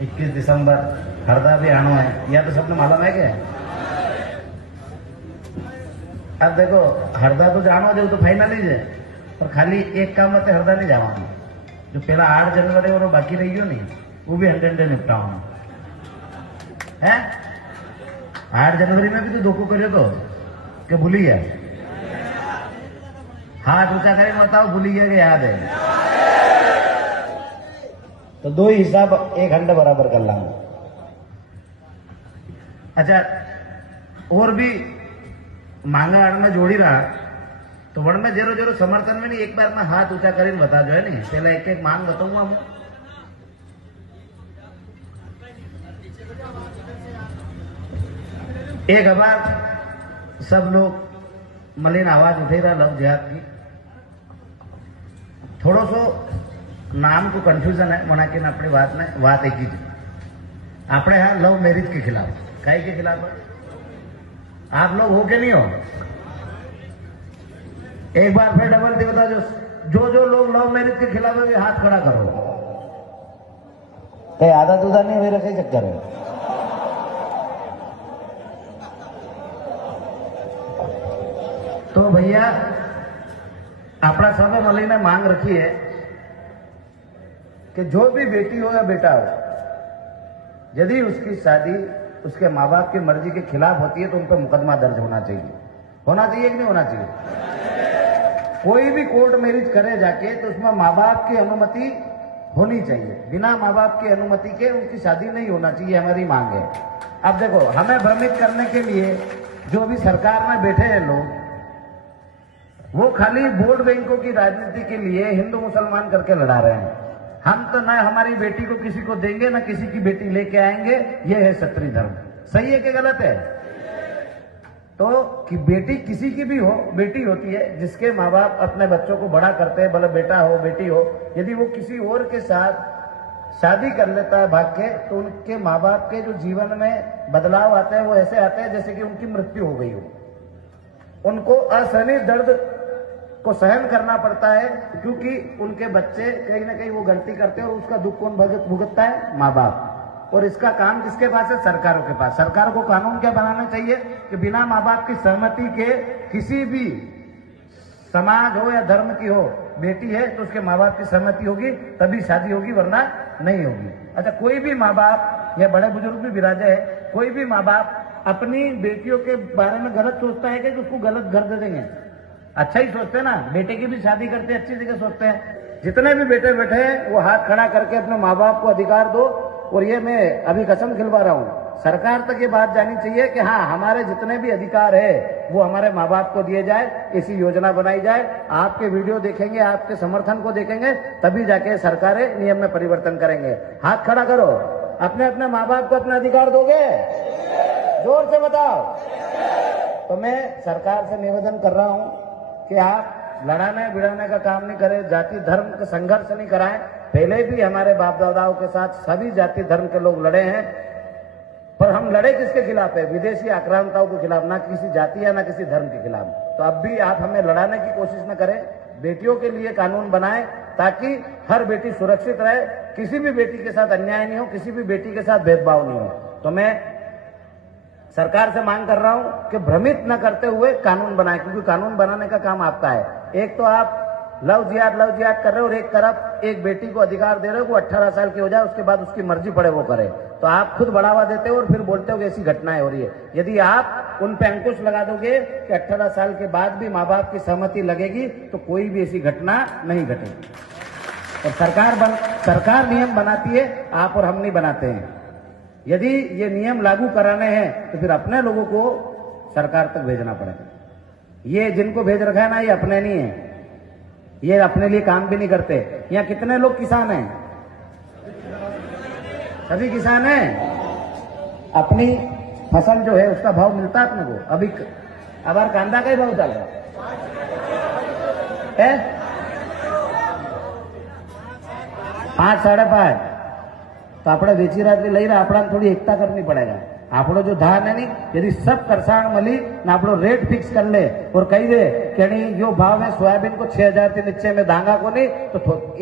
21 दिसंबर हरदा भी आना है, या तो सबने मालूम है क्या? अब देखो हरदा तो जानो जो तो फाइनल ही है, पर खाली एक काम मत हरदा नहीं जावा, जो पहला 8 जनवरी और बाकी रही गयो नहीं वो भी 100 निपटाओ है। 8 जनवरी में भी तो धोखो करे तो क्या भूली गया? हाथ ऊंचा करे बताओ भूली गया कि याद है? तो दो ही हिसाब एक घंटे बराबर कर लाऊंगा। अच्छा और भी मांगा आड़ में जोड़ी रहा तो वण में जरो जरो समर्थन में नहीं एक बार में हाथ ऊंचा કરીને बता जो है नहीं, पहले एक एक मांग बताऊंगा मैं। एक बार सब लोग मलिन आवाज उठे रहा लव जिहाद की, थोड़ो सो नाम को कंफ्यूजन है मना के अपनी बात में बात एक ही थी अपने यहाँ लव मैरिज के खिलाफ, काहे के खिलाफ है? आप लोग हो के नहीं हो? एक बार फिर डबल टी बता, जो लोग लव मैरिज के खिलाफ है हाथ खड़ा करो। कहीं आधा दूधा नहीं हुए रखे चक्कर है। तो भैया अपना सब मली ने मांग रखी है कि जो भी बेटी हो या बेटा हो, यदि उसकी शादी उसके माँ बाप की मर्जी के खिलाफ होती है तो उन पर मुकदमा दर्ज होना चाहिए। होना चाहिए कि नहीं होना चाहिए? कोई भी कोर्ट मैरिज करे जाके तो उसमें माँ बाप की अनुमति होनी चाहिए, बिना माँ बाप की अनुमति के उनकी शादी नहीं होना चाहिए, हमारी मांग है। अब देखो हमें भ्रमित करने के लिए जो भी सरकार में बैठे हैं लोग, वो खाली वोट बैंकों की राजनीति के लिए हिंदू मुसलमान करके लड़ा रहे हैं। हम तो ना हमारी बेटी को किसी को देंगे ना किसी की बेटी लेके आएंगे, ये है क्षत्रिय धर्म। सही है कि गलत है? तो कि बेटी किसी की भी हो, बेटी होती है, जिसके माँ बाप अपने बच्चों को बड़ा करते हैं, भले बेटा हो बेटी हो, यदि वो किसी और के साथ शादी कर लेता है भाग के, तो उनके माँ बाप के जो जीवन में बदलाव आते हैं वो ऐसे आते हैं जैसे कि उनकी मृत्यु हो गई हो। उनको असहनीय दर्द को सहन करना पड़ता है, क्योंकि उनके बच्चे कहीं ना कहीं वो गलती करते हैं और उसका दुख कौन भुगतता है? माँ बाप। और इसका काम किसके पास है? सरकारों के पास। सरकार को कानून क्या बनाना चाहिए कि बिना माँ बाप की सहमति के किसी भी समाज हो या धर्म की हो, बेटी है तो उसके माँ बाप की सहमति होगी तभी शादी होगी, वरना नहीं होगी। अच्छा कोई भी माँ बाप या बड़े बुजुर्ग भी विराजे है, कोई भी माँ बाप अपनी बेटियों के बारे में गलत सोचता है कि उसको गलत घर दे देंगे? अच्छा ही सोचते हैं ना, बेटे की भी शादी करते अच्छी जगह सोचते हैं। जितने भी बेटे बैठे हैं वो हाथ खड़ा करके अपने माँ बाप को अधिकार दो। और ये मैं अभी कसम खिलवा रहा हूँ, सरकार तक ये बात जानी चाहिए कि हाँ हमारे जितने भी अधिकार है वो हमारे माँ बाप को दिए जाए, ऐसी योजना बनाई जाए। आपके वीडियो देखेंगे, आपके समर्थन को देखेंगे, तभी जाके सरकारें नियम में परिवर्तन करेंगे। हाथ खड़ा करो, अपने अपने माँ बाप को अपना अधिकार दोगे? जोर से बताओ। तो मैं सरकार से निवेदन कर रहा हूँ कि आप लड़ाने भिड़ाने का काम नहीं करें, जाति धर्म का संघर्ष नहीं कराएं। पहले भी हमारे बाप दादाओं के साथ सभी जाति धर्म के लोग लड़े हैं, पर हम लड़े किसके खिलाफ है? विदेशी आक्रांताओं के खिलाफ, ना किसी जाति या ना किसी धर्म के खिलाफ। तो अब भी आप हमें लड़ाने की कोशिश न करें, बेटियों के लिए कानून बनाएं ताकि हर बेटी सुरक्षित रहे, किसी भी बेटी के साथ अन्याय नहीं हो, किसी भी बेटी के साथ भेदभाव नहीं हो। तो मैं सरकार से मांग कर रहा हूं कि भ्रमित न करते हुए कानून बनाएं, क्योंकि कानून बनाने का काम आपका है। एक तो आप लव जिहाद कर रहे हो और एक तरफ एक बेटी को अधिकार दे रहे हो, वो 18 साल की हो जाए उसके बाद उसकी मर्जी पड़े वो करे। तो आप खुद बढ़ावा देते हो और फिर बोलते हो कि ऐसी घटनाएं हो रही है। यदि आप उन पे अंकुश लगा दोगे कि 18 साल के बाद भी माँ बाप की सहमति लगेगी तो कोई भी ऐसी घटना नहीं घटेगी। और सरकार नियम बनाती है, आप और हम नहीं बनाते हैं। यदि ये नियम लागू कराने हैं तो फिर अपने लोगों को सरकार तक भेजना पड़ेगा। ये जिनको भेज रखा है ना, ये अपने नहीं है, ये अपने लिए काम भी नहीं करते। यहाँ कितने लोग किसान हैं? सभी किसान हैं। अपनी फसल जो है उसका भाव मिलता है अपने को। अभी अब कांदा का ही भाव चल रहा है 5, 5.5। तो આપણે વેચી રાત્રે લઈ રહ્યા, આપણાને થોડી એકતા કરવી પડેगा। આપણો जो धान है नहीं, यदि सब करसान मली ना આપણો रेट फिक्स कर ले और कही दे कि यो भाव है सोयाबीन को 6,000 से नीचे में दांगा को नहीं, तो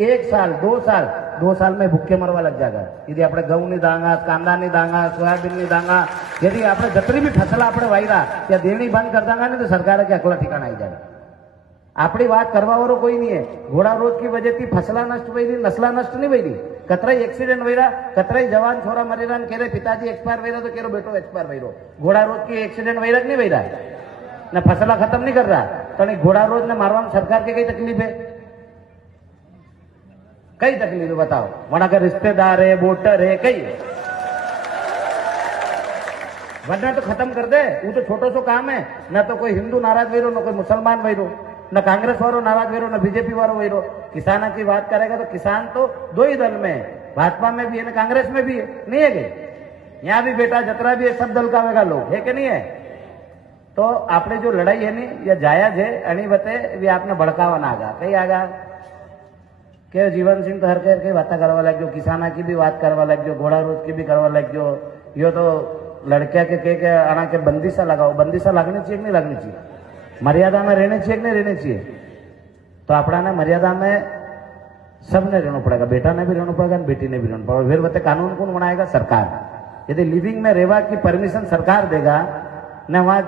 1 साल 2 साल 2 साल में भूखे मरवा लग जाएगा। यदि આપણે ઘઉંની દાંગા, કાંદાની દાંગા, સોયાબીનની દાંગા, यदि આપણે જતરી બી ફસલા આપણે વાયરા ત્યાં દેણી બંધ कर देंगे नहीं तो सरकार के अकला ठिकाना आई जाएगा। આપણી વાત કરવા વાળો કોઈ નહીં है। घोड़ा रोज की वजह थी फसला नष्ट वही, नस्ला नष्ट नहीं वही, कतराई एक्सीडेंट वहीरा, कतराई जवान छोरा मरेरा, केरे पिताजी एक्सपायर वहीरा तो केरो बेटो एक्सपायर वहीरो। घोड़ा रोज की एक्सीडेंट वहीरा नहीं वहीरा ने फसला खत्म नहीं कर रहा तो नहीं घोड़ा रोज ने मारवा में सरकार की कई तकलीफ है? कई तकलीफ है बताओ? वहां का रिश्तेदार है, वोटर है, कई है। वरना तो खत्म कर दे, वो तो छोटो सो काम है। न तो कोई हिंदू नाराज वहीरो, न कोई मुसलमान वहीरो, न कांग्रेस वालों नाराज वहीरो, न बीजेपी वालों वहीरो। किसाना की बात करेगा तो किसान तो 2 ही दल में है, भाजपा में भी है, न कांग्रेस में भी है, नहीं है कि? यहाँ भी बेटा जतरा भी है, सब दल का वेगा लोग है कि नहीं है? तो आपने जो लड़ाई है नी या जायज है अणी बते भी आपने भड़कावा ना आगा कई आगा के जीवन सिंह तो हर कई बात करवा लग गयो, किसाना की भी बात करवा लग गयो, घोड़ा रोज की भी करवा लग गयो। यो तो लड़किया के आना के बंदिशा लगाओ, बंदिशा लगनी चाहिए कि नहीं लगनी चाहिए? मर्यादा में रहने चाहिए कि नहीं रहने चाहिए? तो अपना ने मर्यादा में सबने रहना पड़ेगा, बेटा ने भी रहना पड़ेगा, बेटी ने भी रहना पड़ेगा। फिर बते कानून कौन बनाएगा? सरकार। यदि लिविंग में रेवा की परमिशन सरकार देगा न वहां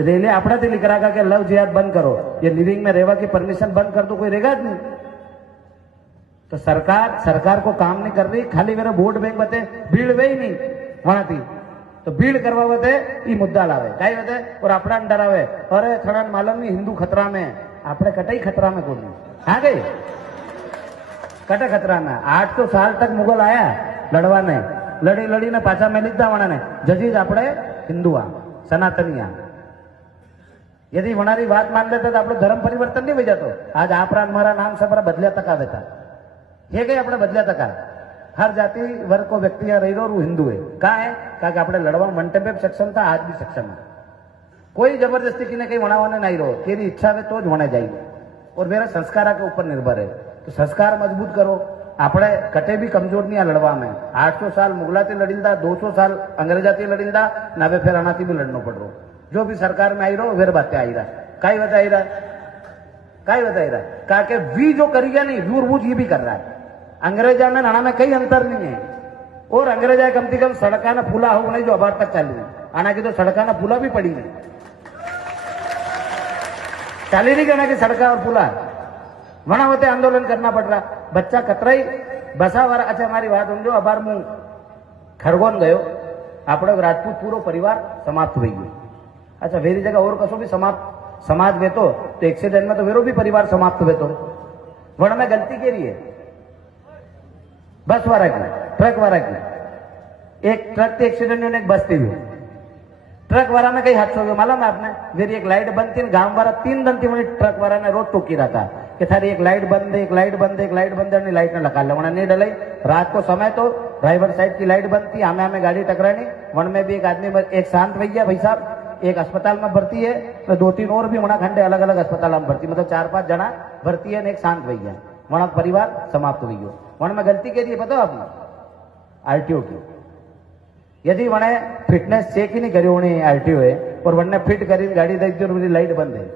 रेले अपना से लिख रहा कि लव जिहाद बंद करो, ये लिविंग में रेवा की परमिशन बंद कर दो, कोई रहेगा नहीं। तो सरकार को काम नहीं कर रही, खाली मेरा वोट बैंक बते भीड़ वे ही नहीं वहां थी तो भीड़ करवा बते ये मुद्दा लावे कई बते और अपना डरावे। अरे थोड़ा मालूम नहीं हिंदू खतरा में, आपने कटई खतरा में कौन हाँ गई कटे खतरा में। 800 साल तक मुगल आया लड़वा ने, लड़ी लड़ी ने पाछा में लीधा वणा ने जजीज आपड़े हिंदुआ सनातनिया। यदि हमारी बात मान लेते तो आपने धर्म परिवर्तन नहीं हो जातो। आज आपरा हमारा नाम सब बदलिया तका देता है गए अपने बदलिया तका। हर जाति वर्ग को व्यक्ति यहाँ रही रो हिंदू है कहा है कि अपने लड़वा मंटे में सक्षम था, आज भी सक्षम है। कोई जबरदस्ती की ने कहीं वनावाने नहीं रहो, तेरी इच्छा है तो होने जाएगी और मेरा संस्कार के ऊपर निर्भर है। तो संस्कार मजबूत करो। આપણે કટે भी कमजोर नहीं आ लड़वा में। 800 साल मुगला से लड़ींदा, 200 साल अंग्रेजा से लड़ींदा, ना वे फिर आना भी लड़ना पड़ रहा। जो भी सरकार में आई रहो फिर बातें आई रहा काई बताई रहा कहा के वी जो करिएगा नहीं दूर वो ये भी कर रहा है। अंग्रेजा में नाना में कई अंतर नहीं है और अंग्रेजा कम से कम सड़का ना फूला हो नहीं जो अबार तक चालू है। आना की तो सड़का ना फूला भी पड़ी नहीं, चाली नहीं कहना कि सड़का और फूला वहां होते आंदोलन करना पड़ रहा। बच्चा कतराई बसा वाला। अच्छा हमारी बात समझो, अबार मु खरगोन गयो, आपड़ो राजपूत पूरो परिवार समाप्त हो गयो। अच्छा वेरी जगह और कसो भी समाप्त समाज वेतो तो एक्सीडेंट में तो वेरो भी परिवार समाप्त वेतो। वण में गलती के लिए बस वाला की, ट्रक वाला की, एक ट्रक के एक्सीडेंट में एक बस थी, ट्रक वाला में कई हादसा हो गया मालूम है आपने? मेरी एक लाइट बंद थी, गांव वाला 3 दिन थी मुझे ट्रक वाला ने रोज टोकी रहा था कि थारी एक लाइट बंद है, एक लाइट बंद है, एक लाइट बंद है, लाइट ने लगा ले नहीं डलाई। रात को समय तो ड्राइवर साइड की लाइट बंद थी, हमें गाड़ी टकरानी। वन में भी एक आदमी एक शांत भैया भाई साहब एक अस्पताल में भर्ती है तो 2-3 और भी वहां खंडे अलग अलग अस्पताल में भर्ती, मतलब 4-5 जना भर्ती है, एक शांत भैया वहां परिवार समाप्त हो गयो। वहां में गलती के लिए पता आपने आरटीओ की। यदि वने फिटनेस चेक ही नहीं करी होनी आरटीओ है और वने फिट करी गाड़ी देख जो मेरी लाइट बंद है,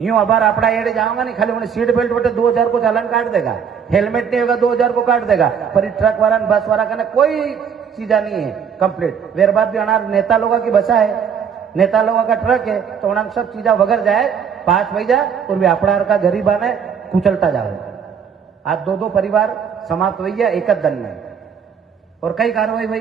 यूं अबार अपना एड़े जाऊंगा नहीं, खाली उन्हें सीट बेल्ट बटे 2000 को चालान काट देगा, हेलमेट नहीं होगा 2000 को काट देगा। पर ट्रक वाला बस वाला का कोई चीजा नहीं है कंप्लीट। वेर बाद भी अनार नेता लोगों की बसा है, नेता लोगों का ट्रक है तो उन्हें सब चीजा वगैरह जाए 5 बजे और भी अपना का गरीबा ने कुचलता जाओ। आज 2-2 परिवार समाप्त हुई है एक दिन में। और कई कार्रवाई भाई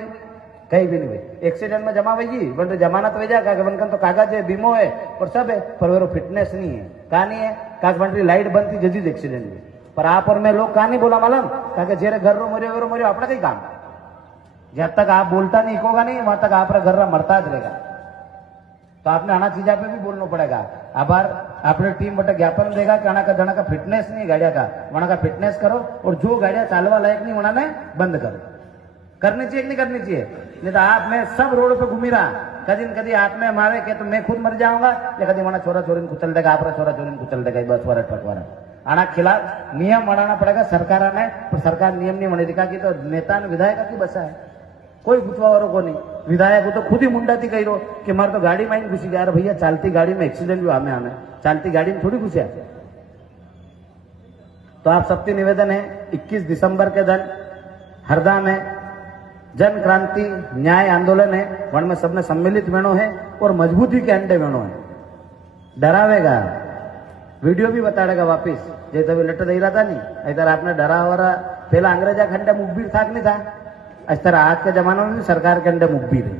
कहीं भी नहीं भाई। एक्सीडेंट में जमा हुई बन जमानत भेजा का बनकर तो कागज है, बीमो है और सब है, पर वो फिटनेस नहीं है। कहा नहीं है का बन लाइट बंद थी जजीज एक्सीडेंट में। पर आप और मैं लोग कहा नहीं बोला मालूम का जेरे घर रो मरियो अपना कई काम। जब तक आप बोलता नहीं होगा नहीं वहां तक आप घर मरता रहेगा। तो आपने आना चीजा पे भी बोलना पड़ेगा। आभार अपने टीम बटे ज्ञापन देगा कि आना का जना का फिटनेस नहीं गाड़िया का, वहां का फिटनेस करो और जो गाड़ियां चालवा लायक नहीं वहां ने बंद करो। करनी चाहिए कि नहीं करनी चाहिए? नहीं तो आप मैं सब रोड पे घूमी रहा, कदी आप में मारे के तो मैं खुद मर जाऊंगा या कदी वहां छोरा छोरी कुचल देगा, आप छोरा छोरी कुचल देगा बस वाला ट्रक वाला। आना खिलाफ नियम बनाना पड़ेगा सरकार ने, पर सरकार नियम नहीं बने दिखा कि तो नेता ने विधायक की बसा है, कोई पूछवा वालों को नहीं। विधायक को तो खुद ही मुंडा थी कही रो कि मारे तो गाड़ी में घुसी गया। भैया चालती गाड़ी में एक्सीडेंट भी हमें चालती गाड़ी में थोड़ी घुसे। तो आप सबसे निवेदन है 21 दिसंबर के दिन हरदा में जन क्रांति न्याय आंदोलन है, वण में सबने सम्मिलित वेणो है और मजबूती के अंडे वेणो है। डरावेगा, वीडियो भी बताड़ेगा वापिस, जे तभी लट दे रहा था नहीं इधर आपने डरा वरा पहला अंग्रेजा खंडे मुखबीर था कि नहीं था, इस तरह आज के जमाने में भी सरकार के अंडे मुखबीर है,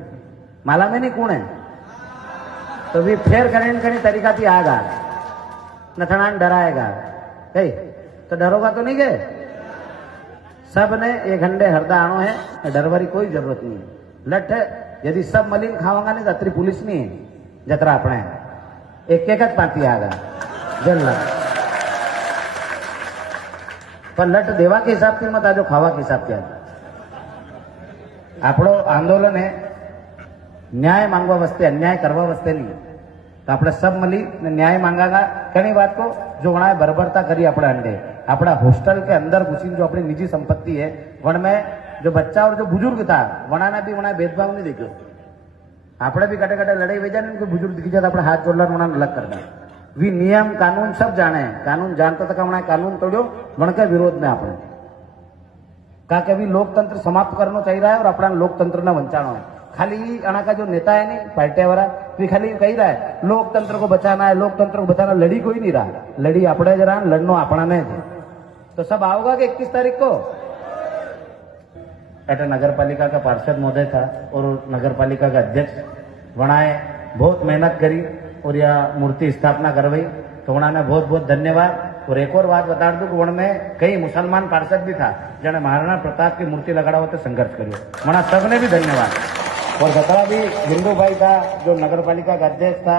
माला में नहीं कौन है, तो भी फेर करें तरीका थी आगा नथनान डराएगा, तो डरोगा तो नहीं गए, सब ने एक घंटे हरदा आनो है, डरवारी कोई जरूरत नहीं है। लठ यदि सब मलिन खावांगा नहीं तो अतरी पुलिस नहीं है, जतरा अपने एक एक पाती आगा जल पर लट देवा के हिसाब से मत आजो, खावा के हिसाब से आज आपड़ो आंदोलन है न्याय मांगवा वस्ते, अन्याय करवा वस्ते नहीं, तो આપણે सब મળી ને ન્યાય માંગાગા ઘણી વાત को जो वहाँ बर्बरता करी अपने अंडे अपना हॉस्टल के अंदर घुसी जो अपनी निजी संपत्ति है वन में जो बच्चा और जो बुजुर्ग था वना ने भी वहाँ भेदभाव नहीं देखो, आपने भी कटे कटे लड़ाई भेजा नहीं, कोई बुजुर्ग दिखी जाता अपने हाथ जोड़ना वहाँ अलग करना, वी नियम कानून सब जाने, कानून जानता था वहाँ कानून तोड़ो वन के विरोध में आपने कहा कि अभी लोकतंत्र समाप्त करना चाहिए है और अपना लोकतंत्र ने वंचाना है। खाली अणा का जो नेता है नहीं पार्टी वाला भी खाली कही रहा है लोकतंत्र को बचाना है, लोकतंत्र को बचाना, लड़ी कोई नहीं रहा, लड़ी अपने जरा लड़नो अपना नहीं थे, तो सब आओगा कि 21 तारीख को अटा नगर पालिका का पार्षद महोदय था और नगर पालिका का अध्यक्ष वणाए बहुत मेहनत करी और यह मूर्ति स्थापना करवाई, तो उन्होंने बहुत बहुत धन्यवाद। और एक और बात बता दूं कि वन में कई मुसलमान पार्षद भी था जिन्हें महाराणा प्रताप की मूर्ति लगाड़ा होते संघर्ष करियो, वहां सबने भी धन्यवाद। और जतरा भी हिंदू भाई था जो नगर पालिका का अध्यक्ष था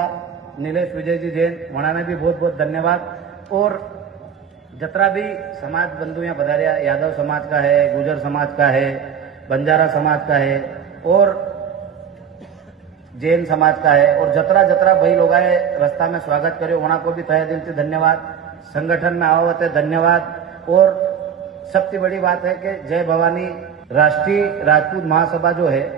नीलेश विजय जी जैन, वहां ने भी बहुत बहुत धन्यवाद। और जतरा भी समाज बंधु यहाँ पधारिया, यादव समाज का है, गुजर समाज का है, बंजारा समाज का है और जैन समाज का है, और जतरा जतरा भाई लोग आए रास्ता में स्वागत करो वहां को भी तहे दिल से धन्यवाद। संगठन में आवत है धन्यवाद। और सबसे बड़ी बात है कि जय भवानी राष्ट्रीय राजपूत महासभा जो है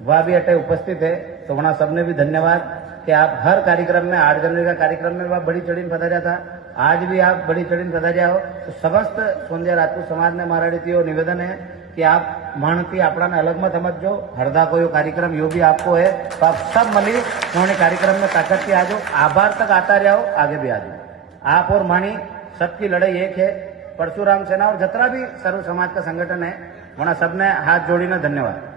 वह भी अटे उपस्थित है, तो वहां सबने भी धन्यवाद कि आप हर कार्यक्रम में 8 जनवरी का कार्यक्रम में वह बड़ी चढ़ी पधारिया था, आज भी आप बड़ी चढ़ी पधारिया हो, तो समस्त सोंदिया राजपूत समाज ने मारा निवेदन है कि आप मानती अपना ने अलग मत समझो, हरदा को यो कार्यक्रम यो भी आपको है, तो आप सब मिली उन्होंने कार्यक्रम में ताकत से आ जाओ, आभार तक आता रहा हो, आगे भी आ जाओ। आप और मानी सबकी लड़ाई एक है, परशुराम सेना और जतरा भी सर्व समाज का संगठन है, वहां सबने हाथ जोड़ी ने धन्यवाद।